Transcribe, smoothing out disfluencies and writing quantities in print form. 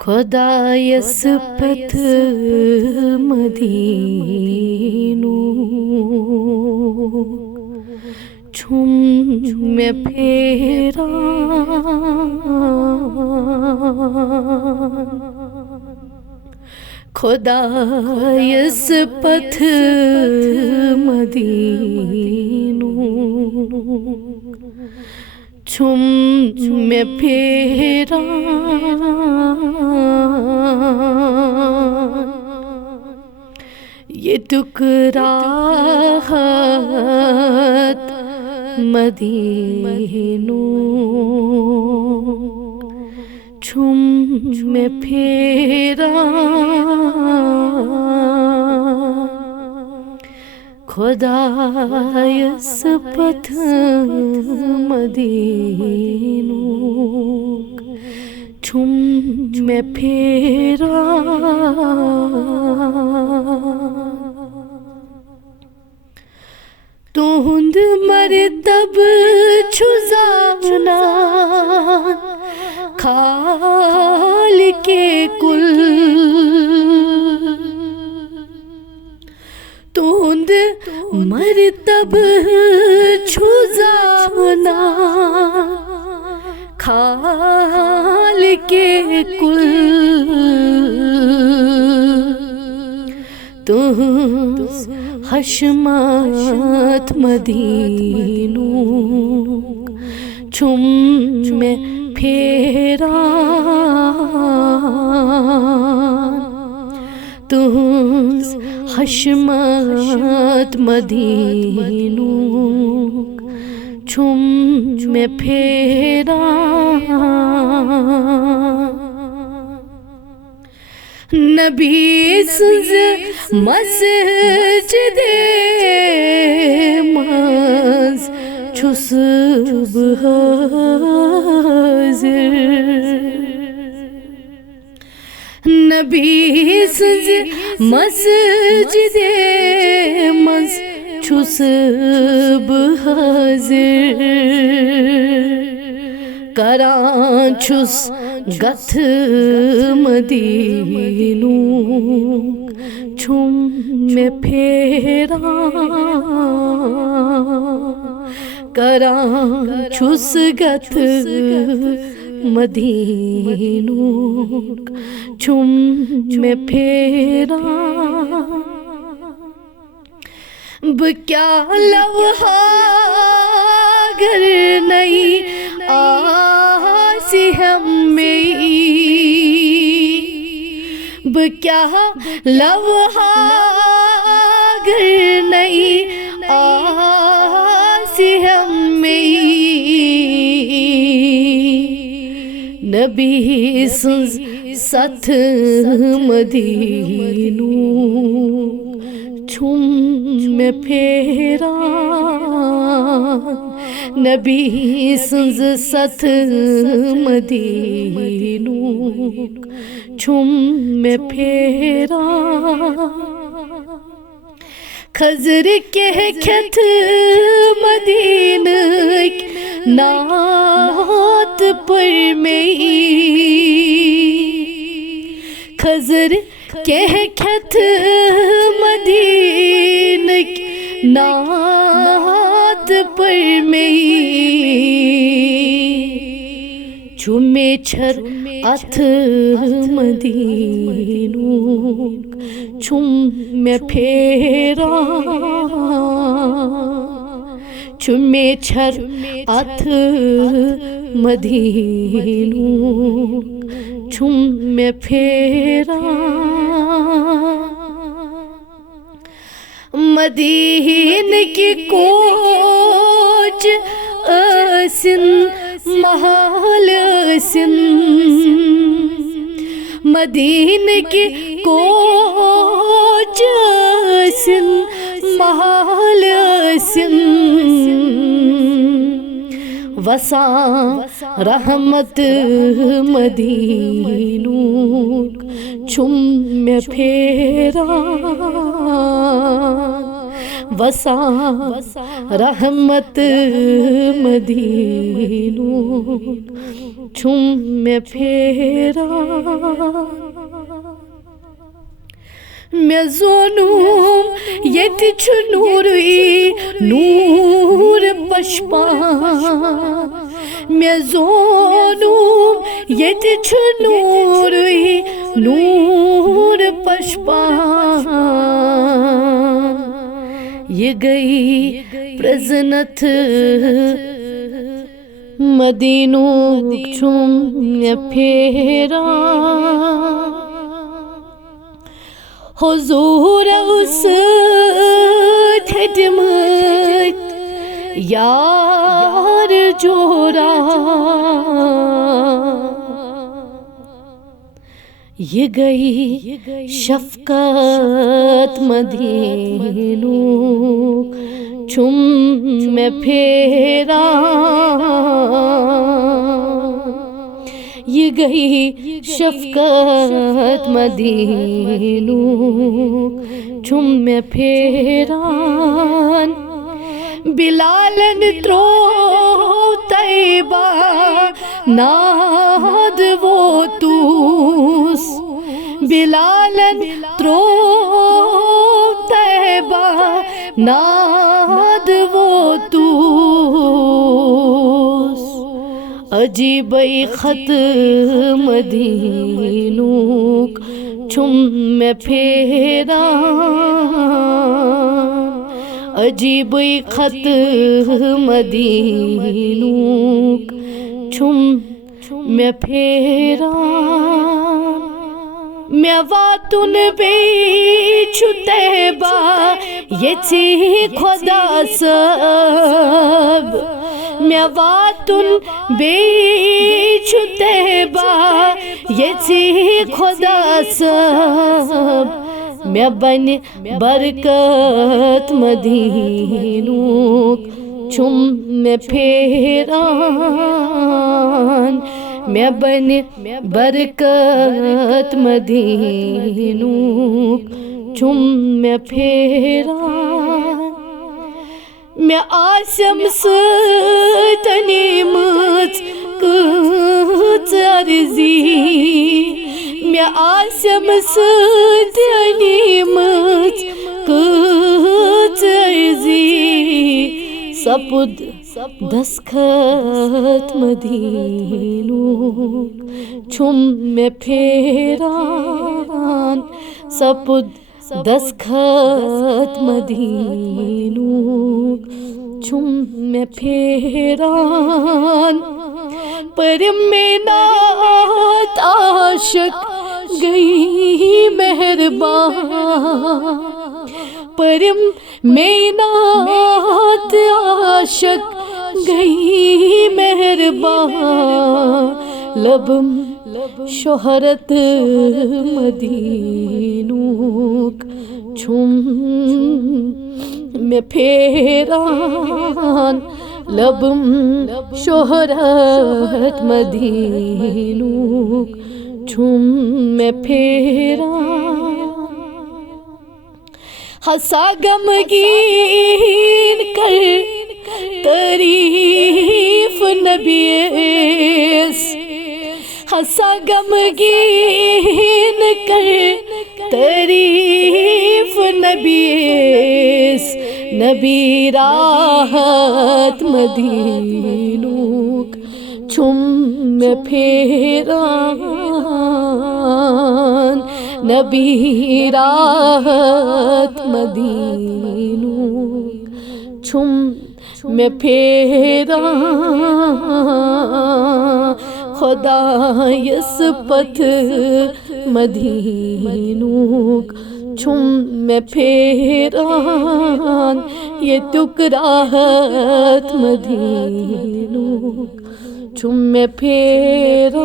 خدایس پتھ مدینو چھم میں پھیرا خدایس پتھ مدینو چھم میں پھیرا یہ ٹکراہت مدینو چھم میں پھیرا خدایس پتھ مدینو چھم میں پھیرا تہند مرتب چھُ زانان خالقِ کل تہند مرتب چھُ زانان خالقِ کل تہنز حشمت مدینو چھم میں پھیرا تہنز حشمت مدینو چھم میں پھیرا نبی سنز مسجد منز چھُس بہٕ حاضر نبی سنز مسجد منز چھُس بہٕ حاضر کران چھُس گتھ مدینو چھم میں پھیرا کران چھُس گتھ مدینو چھم میں پھیرا بہٕ کیٛاہ لوہا گر نہیں آسہِ ہمیں بہٕ کیٛاہ لوہا گر نہیں آسہِ ہمیں نبی سنز ستھ مدینو چھم میں پھیرا نبی سنز ستھ مدینو چھم میں پھیرا خضر کہکھت مدینٕکۍ نعت پر میں خضر کہکھت مدینٕکۍ نعت پر میں چھُ مے چھر اتھ مدینو چھم میں پھیرا چھُ مے چھر اتھ مدینو چھم میں پھیرا مدینٕکۍ کوچ ٲسِن محال ٲسِن مدینٕکۍ کوچ ٲسِن محال ٲسِن وسان رحمت مدینو چھم میں پھیرا وسان رحمت مدینو چھم مے پھیران مے زونم یت چھ نورٕے نور پشپان مے زونم یت چھ نورٕے نور پشپان یہ گئی پرزنت مدینوک چھم مے پھیران حضور سۭتۍ ہیٚتمٕتۍ یار جورا یہ گئی شفقت مدینوک چھم مے پھیران یہ گئی شفقت مدینوک چھم مے پھیران بلالن تروو طیبہ ناد وہ توس بلالن تروو طیبہ ناد وہ توس عجیبی خط مدینوک چھم مے پھیران عجیبی خط مدینوک چھم مے پھیران مے واتن بیٚیہِ چھُ طیبہ ییٚژِ خۄدا صٲب مے واتن بیٚیہِ چھُ طیبہ ییٚژِ خۄدا صٲب مے بنہِ برکت مدینوک چھم مے پھیران مے بنہِ برکت مدینوک چھم مے پھیران مے آسیم سۭتۍ أنیمٕژ کۭژ عرضی مے آسیم سۭتۍ أنیمٕژ کۭژ عرضی سپُد دستخط مدینوک چھم مے پھیران سپُد دستخط مدینوک چھم مے پھیران پرم مینات عاشق گئی مہربان پرم مینات عاشق گئی مہربان لبم شہرت مدینوک چھم مے پھیران لبم شہرت مدینوک چھم مے پھیران ہسا غمگین کر تعریف نبیس ہسا غمگین کر تعریف نبیس نبی راحت مدینوک چھم مے پھیران نبی راحت مدینوک چھم مے پھیران خدا یس پتھ مدینوک چھم مے پھیران یتیُک راحت مدینوک چھم مے پھیران